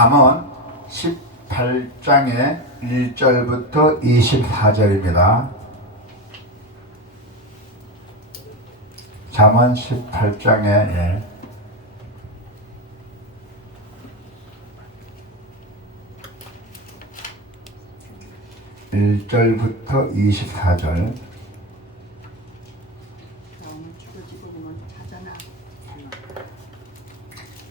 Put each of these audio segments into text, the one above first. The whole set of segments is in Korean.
잠언 18장의 1절부터 24절입니다. 잠언 18장에 1절부터 24절.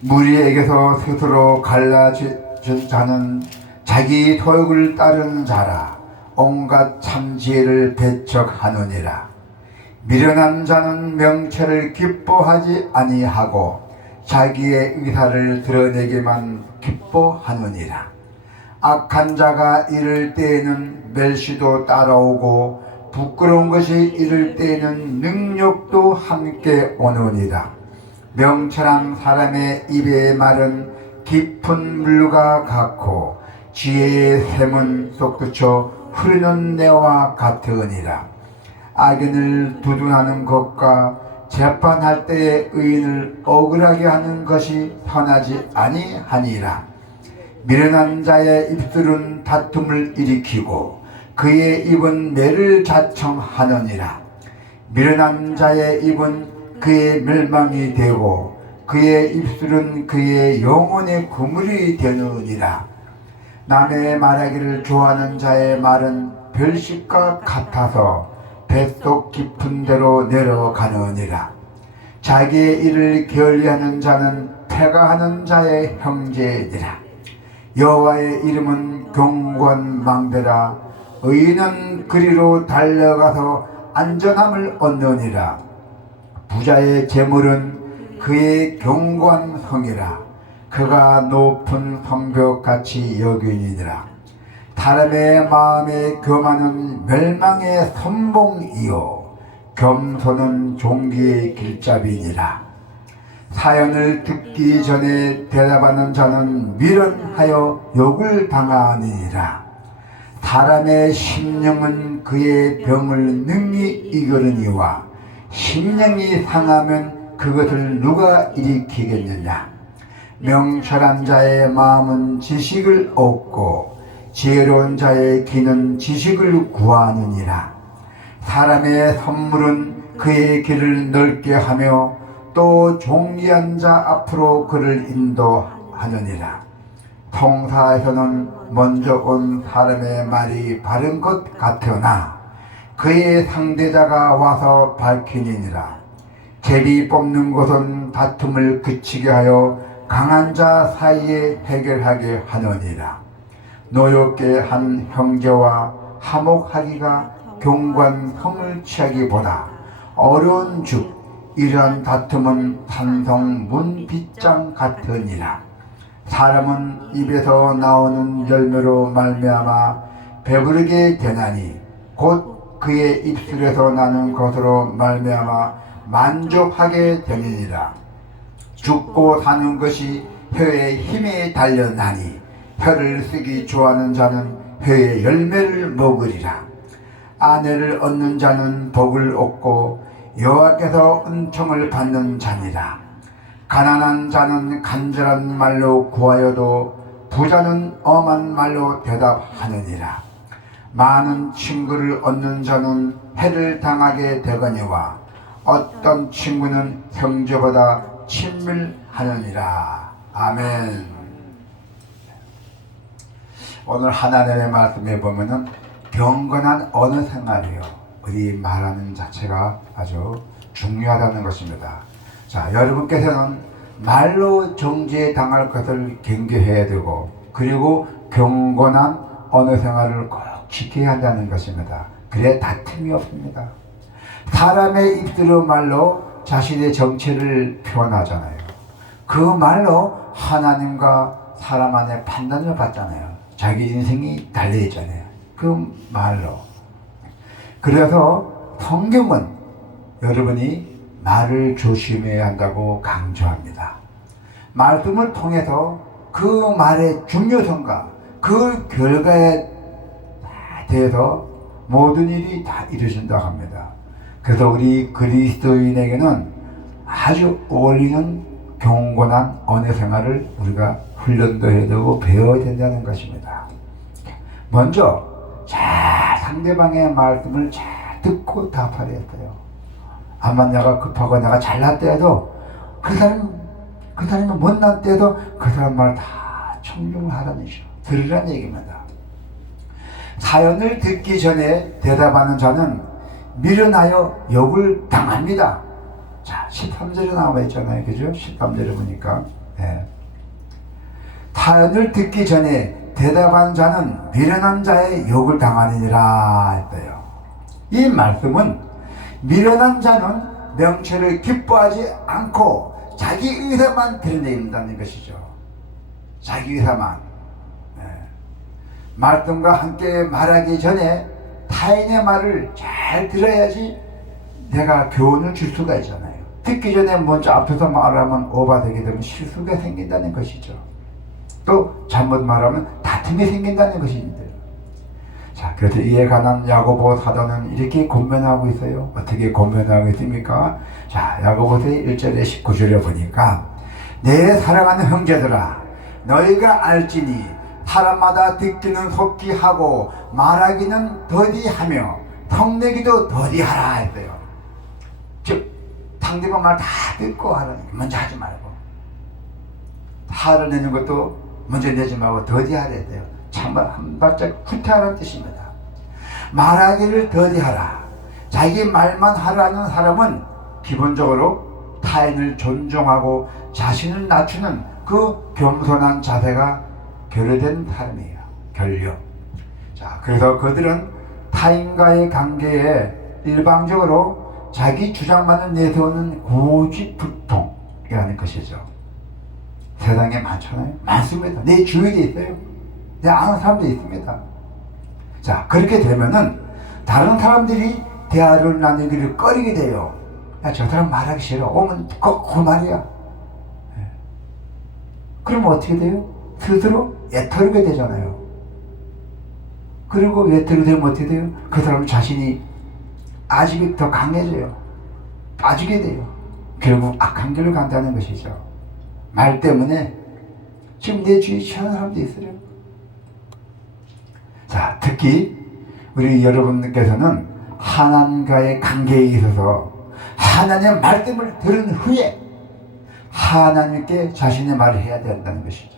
무리에게서 스스로 갈라진 자는 자기 도욕을 따르는 자라. 온갖 참지혜를 배척하느니라. 미련한 자는 명철을 기뻐하지 아니하고 자기의 의사를 드러내기만 기뻐하느니라. 악한 자가 이를 때에는 멸시도 따라오고 부끄러운 것이 이를 때에는 능력도 함께 오느니라. 명철한 사람의 입의 말은 깊은 물과 같고 지혜의 샘은 솟구쳐 흐르는 내와 같으니라. 악인을 두둔하는 것과 재판할 때의 의인을 억울하게 하는 것이 선하지 아니하니라. 미련한 자의 입술은 다툼을 일으키고 그의 입은 매를 자청하느니라. 미련한 자의 입은 그의 멸망이 되고 그의 입술은 그의 영혼의 그물이 되느니라. 남의 말하기를 좋아하는 자의 말은 별식과 같아서 뱃속 깊은 데로 내려가느니라. 자기의 일을 게을리하는 자는 패가하는 자의 형제니라. 여호와의 이름은 경고한 망대라. 의인은 그리로 달려가서 안전함을 얻느니라. 부자의 재물은 그의 견고한 성이라. 그가 높은 성벽같이 여기니라. 사람의 마음에 교만은 멸망의 선봉이요 겸손은 종기의 길잡이니라. 사연을 듣기 전에 대답하는 자는 미련하여 욕을 당하느니라. 사람의 심령은 그의 병을 능히 이기느니와 심령이 상하면 그것을 누가 일으키겠느냐. 명철한 자의 마음은 지식을 얻고 지혜로운 자의 귀는 지식을 구하느니라. 사람의 선물은 그의 길을 넓게 하며 또 종기한 자 앞으로 그를 인도하느니라. 통사에서는 먼저 온 사람의 말이 바른 것 같으나 그의 상대자가 와서 밝히니라. 제비 뽑는 것은 다툼을 그치게 하여 강한 자 사이에 해결하게 하느니라. 노엽게 한 형제와 화목하기가 경관 성을 취하기보다 어려운 즉 이러한 다툼은 산성 문빗장 같으니라. 사람은 입에서 나오는 열매로 말미암아 배부르게 되나니 곧 그의 입술에서 나는 것으로 말미암아 만족하게 되느니라. 죽고 사는 것이 혀의 힘에 달려나니 혀를 쓰기 좋아하는 자는 혀의 열매를 먹으리라. 아내를 얻는 자는 복을 얻고 여호와께서 은총을 받는 자니라. 가난한 자는 간절한 말로 구하여도 부자는 엄한 말로 대답하느니라. 많은 친구를 얻는 자는 해를 당하게 되거니와 어떤 친구는 형제보다 친밀하느니라. 아멘. 오늘 하나님의 말씀에 보면은 경건한 언어 생활이요, 우리 말하는 자체가 아주 중요하다는 것입니다. 자, 여러분께서는 말로 정죄 당할 것을 경계해야 되고, 그리고 경건한 언어 생활을 꼭 지켜야 한다는 것입니다. 그래야 다툼이 없습니다. 사람의 입술로 말로 자신의 정체를 표현하잖아요. 그 말로 하나님과 사람 안에 판단을 받잖아요. 자기 인생이 달려있잖아요. 그 말로. 그래서 성경은 여러분이 말을 조심해야 한다고 강조합니다. 말씀을 통해서 그 말의 중요성과 그 결과에 대해서 모든 일이 다 이루어진다고 합니다. 그래서 우리 그리스도인에게는 아주 어울리는 경건한 언어 생활을 우리가 훈련도 해야 되고 배워야 된다는 것입니다. 먼저 잘 상대방의 말씀을 잘 듣고 답하려 했어요. 아마 내가 급하고 내가 잘났다 해도 그 사람이 못난 때도 그 사람 말 다 청중하라는 얘기죠. 들으라는 얘기입니다. 사연을 듣기 전에 대답하는 자는 미련하여 욕을 당합니다. 자, 13절에 나와 있잖아요. 그죠? 13절에 보니까. 네. 사연을 듣기 전에 대답한 자는 미련한 자의 욕을 당하느니라 했어요. 이 말씀은 미련한 자는 명철을 기뻐하지 않고 자기 의사만 드러낸다는 것이죠. 자기 의사만. 네. 말씀과 함께 말하기 전에 타인의 말을 잘 들어야지 내가 교훈을 줄 수가 있잖아요. 듣기 전에 먼저 앞에서 말하면 오바되게 되면 실수가 생긴다는 것이죠. 또 잘못 말하면 다툼이 생긴다는 것입니다. 자, 그래서 이에 관한 야고보 사도는 이렇게 권면하고 있어요. 어떻게 권면하고 있습니까? 자, 야고보서 1절에 19절에 보니까 내 사랑하는 형제들아 너희가 알지니 사람마다 듣기는 속히 하고 말하기는 더디하며 턱내기도 더디하라 했어요. 즉 상대방 말 다 듣고 하라는 게 먼저 하지 말고 화를 내는 것도 먼저 내지 말고 더디하라 했어요. 참말 한 발짝 후퇴하라는 뜻입니다. 말하기를 더디하라. 자기 말만 하라는 사람은 기본적으로 타인을 존중하고 자신을 낮추는 그 겸손한 자세가 결여된 사람이에요. 결여. 자, 그래서 그들은 타인과의 관계에 일방적으로 자기 주장만을 내세우는 고집불통이라는 것이죠. 세상에 많잖아요. 많습니다. 내 주위에 있어요. 내 아는 사람도 있습니다. 자, 그렇게 되면은 다른 사람들이 대화를 나누기를 꺼리게 돼요. 야, 저 사람 말하기 싫어. 오면 그 말이야. 네. 그러면 어떻게 돼요? 스스로 애터르게 되잖아요. 그리고 애터르게 되면 어떻게 돼요? 그 사람 자신이 아직이 더 강해져요. 빠지게 돼요. 결국 악한 길로 간다는 것이죠. 말 때문에 지금 내 주위에 취하는 사람도 있어요. 자, 특히 우리 여러분들께서는 하나님과의 관계에 있어서 하나님의 말씀을 들은 후에 하나님께 자신의 말을 해야 된다는 것이죠.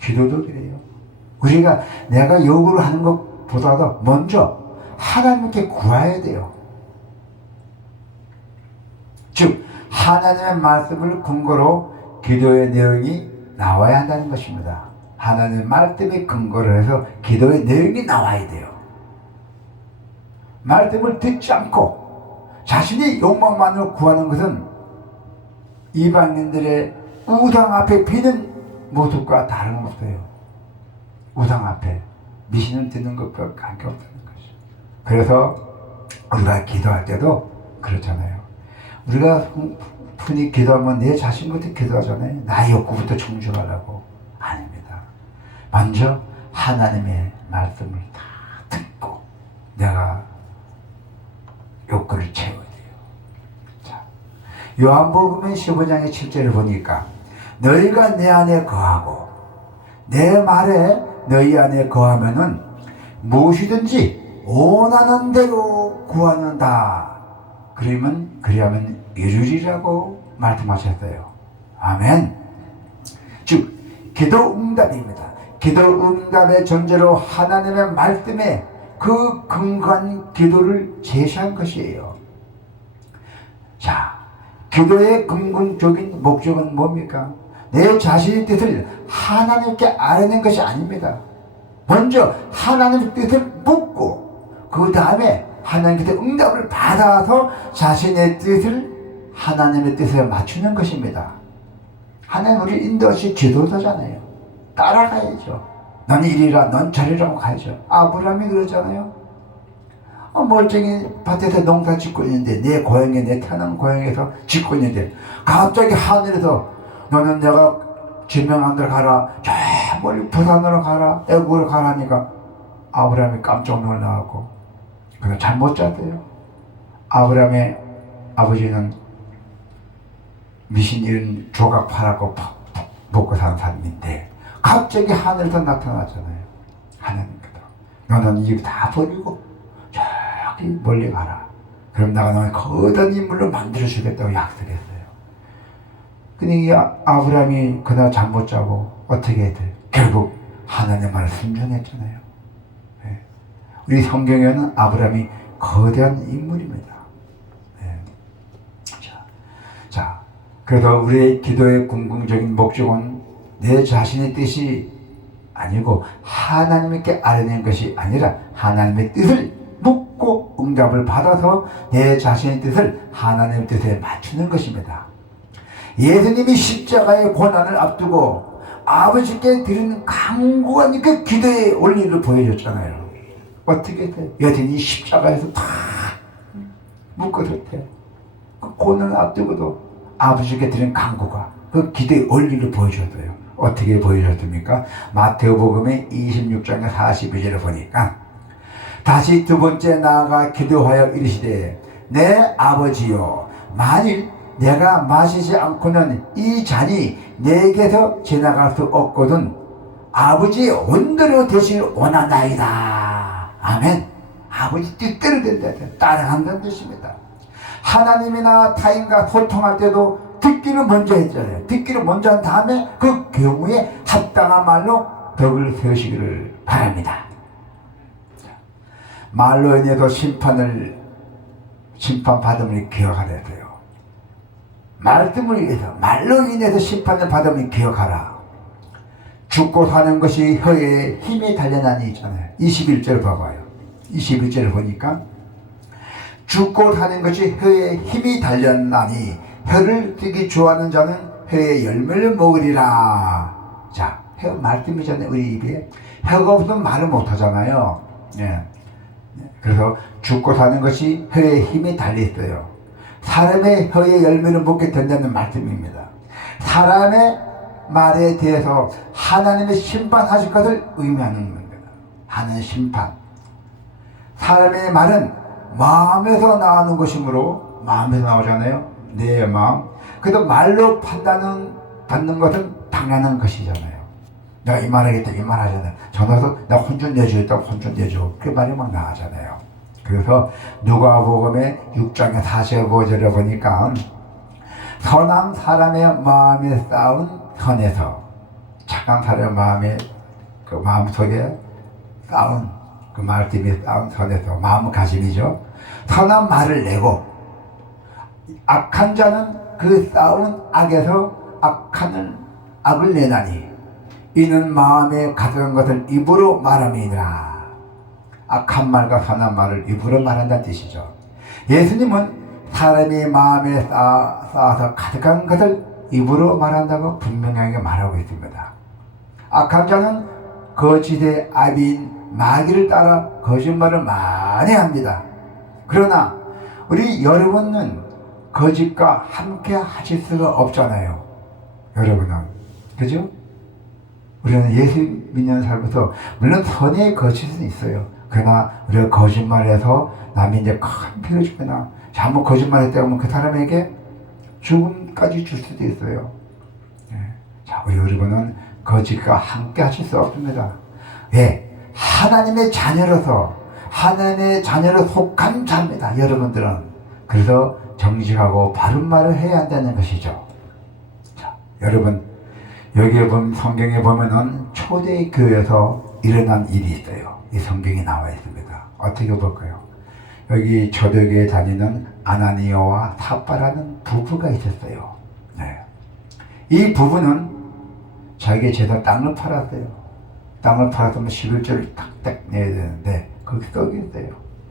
기도도 그래요. 우리가 내가 요구를 하는 것보다도 먼저 하나님께 구해야 돼요. 즉 하나님의 말씀을 근거로 기도의 내용이 나와야 한다는 것입니다. 하나님의 말씀에 근거를 해서 기도의 내용이 나와야 돼요. 말씀을 듣지 않고 자신의 욕망만으로 구하는 것은 이방인들의 우상 앞에 비는 모습과 다름없어요. 우상 앞에 미신을 듣는 것과 관계없다는 것이죠. 그래서 우리가 기도할 때도 그렇잖아요. 우리가 흔히 기도하면 내 자신부터 기도하잖아요. 나의 욕구부터 충족하려고. 아닙니다. 먼저 하나님의 말씀을 다 듣고 내가 욕구를 채워야 돼요. 자, 요한복음의 15장의 7절을 보니까 너희가 내 안에 거하고 내 말에 너희 안에 거하면은 무엇이든지 원하는 대로 구하는다. 그리하면 이루리라고 말씀하셨어요. 아멘. 즉 기도 응답입니다. 기도 응답의 전제로 하나님의 말씀에 그 근거한 기도를 제시한 것이에요. 자, 기도의 근본적인 목적은 뭡니까? 내 자신의 뜻을 하나님께 아뢰는 것이 아닙니다. 먼저 하나님의 뜻을 묻고 그 다음에 하나님께서 응답을 받아서 자신의 뜻을 하나님의 뜻에 맞추는 것입니다. 하나님 우리 인도하신 지도자잖아요. 따라가야죠. 넌 이리라 넌 저리라고 가야죠. 아브라함이 그러잖아요. 멀쩡히 밭에서 농사 짓고 있는데 내 고향에 내 태어난 고향에서 짓고 있는데 갑자기 하늘에서 너는 내가 지명한 데로 가라. 저 멀리 부산으로 가라. 애국으로 가라니까 아브라함이 깜짝 놀라고 그냥 잘못 잤대요. 아브라함의 아버지는 미신 이런 조각 팔았고 먹고 사는 사람인데 갑자기 하늘에서 나타나잖아요. 하나님께서 너는 이 집 다 버리고 저기 멀리 가라. 그럼 내가 너를 거대한 인물로 만들어주겠다고 약속했어요. 근데 이 아브라함이 그날 잠 못 자고 어떻게 해야 돼? 결국 하나님 말을 순종했잖아요. 네. 우리 성경에는 아브라함이 거대한 인물입니다. 네. 자, 그래서 우리의 기도의 궁극적인 목적은 내 자신의 뜻이 아니고 하나님께 아뢰는 것이 아니라 하나님의 뜻을 묻고 응답을 받아서 내 자신의 뜻을 하나님의 뜻에 맞추는 것입니다. 예수님이 십자가의 고난을 앞두고 아버지께 드리는 강고한 그 기도의 원리를 보여줬잖아요. 어떻게 돼? 여전히 십자가에서 다 묶었을 때 그 고난을 앞두고도 아버지께 드리는 강구가 그 기도의 원리를 보여줬어요. 어떻게 보여줬습니까? 마태복음의 26장의 42절을 보니까 다시 두 번째 나아가 기도하여 이르시되 내 아버지여 만일 내가 마시지 않고는 이 잔이 내게서 지나갈 수 없거든 아버지의 온대로 되시길 원하나이다. 아멘. 아버지 뜻대로 된다. 따라간다는 뜻입니다. 하나님이나 타인과 소통할 때도 듣기를 먼저 했잖아요. 듣기를 먼저 한 다음에 그 경우에 합당한 말로 덕을 세우시기를 바랍니다. 말로 인해서 심판받음을 기억하라 했어요. 말씀을 위해서 말로 인해서 심판을 받음을 기억하라. 죽고 사는 것이 혀에 힘이 달려나니 있잖아요. 21절 봐봐요. 21절을 보니까 죽고 사는 것이 혀에 힘이 달려나니 혀를 쓰기 좋아하는 자는 혀의 열매를 먹으리라. 자, 혀 말씀이잖아요. 우리 입에 혀가 없으면 말을 못하잖아요. 예. 그래서 죽고 사는 것이 혀에 힘이 달려있어요. 사람의 혀의 열매를 먹게 된다는 말씀입니다. 사람의 말에 대해서 하나님의 심판하실 것을 의미하는 겁니다. 하나님의 심판. 사람의 말은 마음에서 나오는 것이므로 마음에서 나오잖아요. 내 마음. 그래도 말로 받는 것은 당연한 것이잖아요. 내가 이 말하겠다 이 말 하잖아요. 전화해서 나 혼 좀 내주겠다고 혼 좀 내줘. 그 말이 막 나가잖아요. 그래서 누가복음의 6장의 45절에 보니까 선한 사람의 마음에 쌓은 선에서 착한 사람의 마음에 그 마음속에 쌓은 그 말씀이 쌓은 선에서 마음가짐이죠. 선한 말을 내고 악한 자는 그 쌓은 악에서 악을 내나니 이는 마음에 가득한 것을 입으로 말함이니라. 악한 말과 선한 말을 입으로 말한다는 뜻이죠. 예수님은 사람이 마음에 쌓아서 가득한 것을 입으로 말한다고 분명하게 말하고 있습니다. 악한 자는 거짓의 아비인 마귀를 따라 거짓말을 많이 합니다. 그러나 우리 여러분은 거짓과 함께 하실 수가 없잖아요. 여러분은. 그죠? 우리는 예수 믿는 삶에서 물론 선의 거짓은 있어요. 그러나 우리가 거짓말해서 남이 이제 큰 피를 주거나 잘못 거짓말했다고 하면 그 사람에게 죽음까지 줄 수도 있어요. 네. 자, 우리 여러분은 거짓과 함께 하실 수 없습니다. 왜? 하나님의 자녀로서 하나님의 자녀로 속한 자입니다. 여러분들은. 그래서 정직하고 바른 말을 해야 한다는 것이죠. 자, 여러분 여기에 보면 성경에 보면은 초대교회에서 일어난 일이 있어요. 이 성경에 나와 있습니다. 어떻게 볼까요? 여기 초대교회에 다니는 아나니아와 삽바라는 부부가 있었어요. 네. 이 부부는 자기의 재산 땅을 팔았어요. 땅을 팔았으면 11조를 탁탁 내야 되는데 거기 써있어요.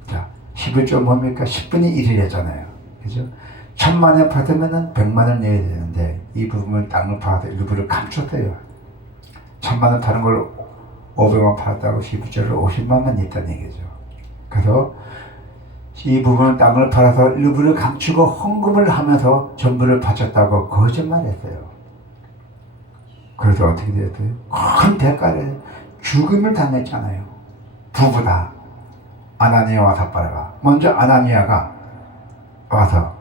자, 11조 뭡니까? 10분의 1이랬잖아요. 그죠? 1000만 원 받으면은 100만 원 내야 되는데 이 부분을 땅을 팔아서 일부를 감췄어요. 1000만 원 파는 걸 500만 팔았다고 12조를 50만만 냈다는 얘기죠. 그래서 이 부분은 땅을 팔아서 일부를 감추고 헌금을 하면서 전부를 바쳤다고 거짓말했어요. 그래서 어떻게 됐어요? 큰 대가를 죽음을 당했잖아요. 부부다. 아나니아와 삽바라가. 먼저 아나니아가 와서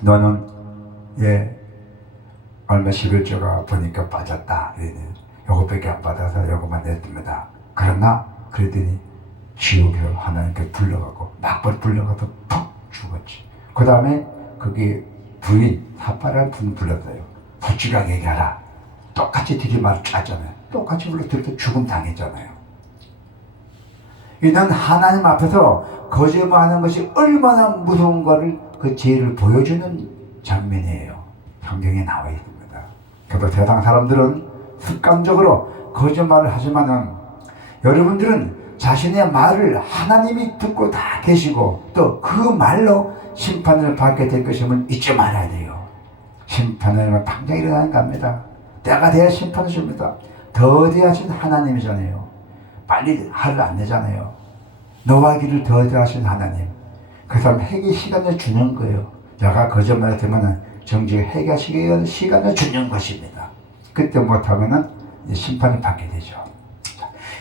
너는 예, 얼마 11조가 보니까 빠졌다. 요것밖에 안 받아서 요것만 냈습니다. 그러나 그랬더니 지옥에서 하나님께 불러가고 막벌 불러가서 푹 죽었지. 그 다음에 거기 부인 사파라는 분 불렀어요. 솔직하게 얘기하라. 똑같이 되게 말을 짰잖아요. 똑같이 불러서 죽음 당했잖아요. 이는 하나님 앞에서 거짓말하는 것이 얼마나 무서운 것을 그 죄를 보여주는 장면이에요. 성경에 나와 있습니다. 그래서 세상 사람들은 습관적으로 거짓말을 하지만은 여러분들은 자신의 말을 하나님이 듣고 다 계시고 또 그 말로 심판을 받게 될 것임을 잊지 말아야 돼요. 심판은 당장 일어나는 겁니다. 때가 돼야 심판을 줍니다. 더디하신 하나님이잖아요. 빨리 화를 안 내잖아요. 노하기를 더디하신 하나님. 그 사람 회개 시간을 주는 거예요. 내가 거짓말을 들으면 정직에 회개하시기 시간을 주는 것입니다. 그때 못하면 심판을 받게 되죠.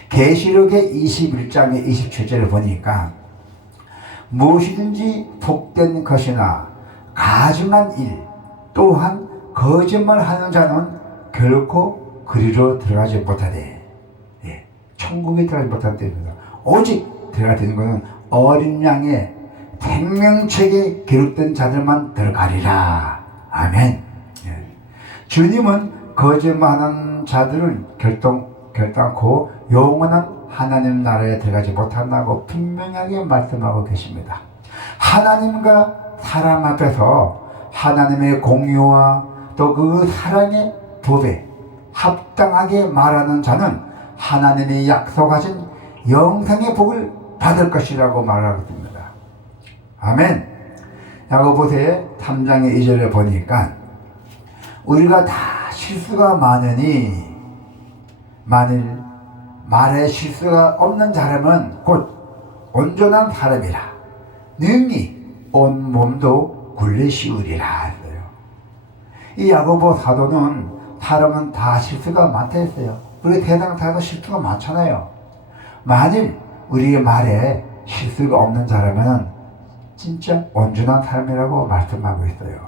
계시록의 21장의 27절을 보니까 무엇이든지 복된 것이나 가증한 일 또한 거짓말하는 자는 결코 그리로 들어가지 못하되, 예, 천국에 들어가지 못하는 때입니다. 오직 들어가야 되는 것은 어린 양의 생명책에 기록된 자들만 들어가리라. 아멘. 예. 주님은 거짓말하는 자들을 결단코 영원한 하나님 나라에 들어가지 못한다고 분명하게 말씀하고 계십니다. 하나님과 사람 앞에서 하나님의 공의와 또 그 사랑의 법에 합당하게 말하는 자는 하나님이 약속하신 영생의 복을 받을 것이라고 말하고 있습니다. 아멘. 야고보서의 3장의 2절에 보니까 우리가 다 실수가 많으니 만일 말에 실수가 없는 사람은 곧 온전한 사람이라 능히 온 몸도 굴리시우리라 했어요. 이 야고보 사도는 사람은 다 실수가 많다 했어요. 우리 세상 사도 실수가 많잖아요. 만일 우리의 말에 실수가 없는 사람은 진짜 온전한 사람이라고 말씀하고 있어요.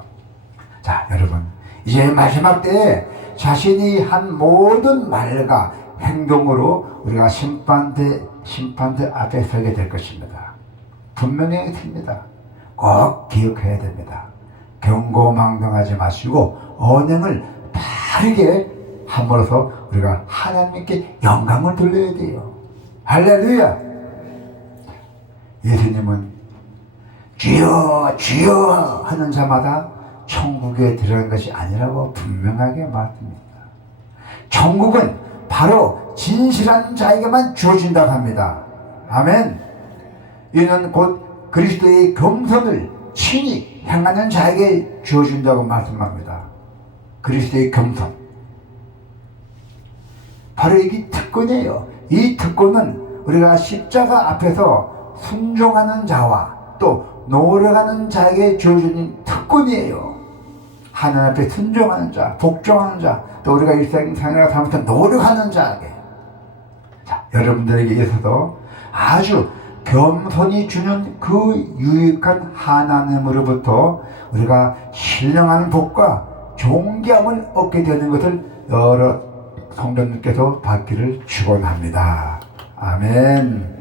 자, 여러분, 이제 마지막 때에 자신이 한 모든 말과 행동으로 우리가 심판대 앞에 서게 될 것입니다. 분명히 있습니다. 꼭 기억해야 됩니다. 경고망동하지 마시고 언행을 바르게 함으로써 우리가 하나님께 영광을 돌려야 돼요. 할렐루야. 예수님은 주여 주여 하는 자마다 천국에 들어간 것이 아니라고 분명하게 말씀합니다. 천국은 바로 진실한 자에게만 주어진다고 합니다. 아멘. 이는 곧 그리스도의 겸손을 친히 행하는 자에게 주어진다고 말씀합니다. 그리스도의 겸손. 바로 이게 특권이에요. 이 특권은 우리가 십자가 앞에서 순종하는 자와 또 노력하는 자에게 주어지는 특권이에요. 하나님 앞에 순종하는 자, 복종하는 자, 또 우리가 일상생활을 하면서 노력하는 자에게. 자, 여러분들에게 있어서 아주 겸손히 주는 그 유익한 하나님으로부터 우리가 신령한 복과 존귀함을 얻게 되는 것을 여러 성도님께서 받기를 축원합니다. 아멘.